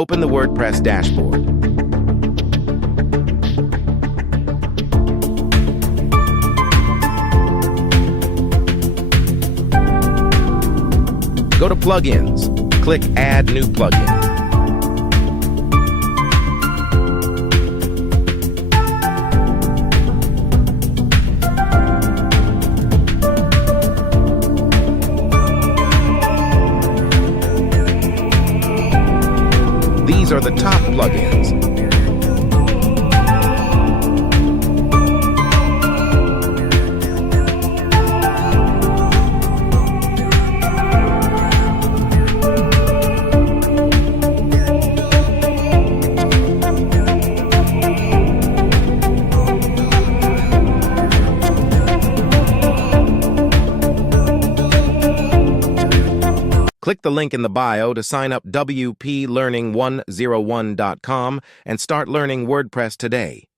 Open the WordPress dashboard. Go to Plugins. Click Add New Plugin. These are the top plugins. Click the link in the bio to sign up wplearning101.com and start learning WordPress today.